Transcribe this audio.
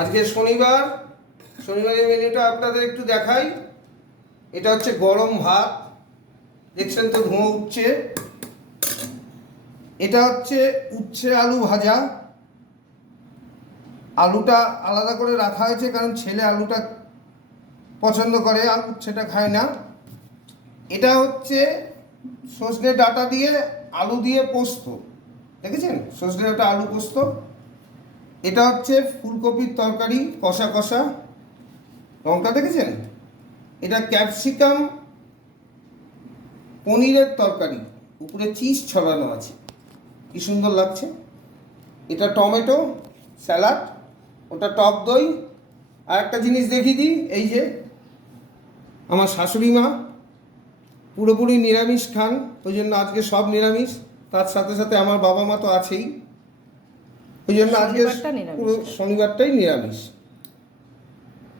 আজকে শনিবার, শনিবারের মেনুটা আপনাদের একটু দেখাই। এটা হচ্ছে গরম ভাত, দেখছেন তো ধোঁয়া উঠছে। এটা হচ্ছে উচ্ছে আলু ভাজা, আলুটা আলাদা করে রাখা হয়েছে কারণ ছেলে আলুটা পছন্দ করে আর উচ্ছেটা খায় না। এটা হচ্ছে সজনে ডাঁটা দিয়ে আলু দিয়ে পোস্ত, দেখেছেন সজনে ডাঁটা আলু পোস্ত। এটা হচ্ছে ফুলকপির তরকারি কষা কষা, লঙ্কা দেখেছেন। এটা ক্যাপসিকাম পনিরের তরকারি, উপরে চিজ ছড়ানো আছে, কি সুন্দর লাগছে। এটা টমেটো স্যালাড, ওটা টক দই। আর একটা জিনিস দেখিয়ে দিই, এই যে আমার শাশুড়ি মা পুরোপুরি নিরামিষ খান, ওই জন্য আজকে সব নিরামিষ। তার সাথে সাথে আমার বাবা মা তো আছেই, ওই জন্য আজকে পুরো শনিবারটাই নিরামিষ।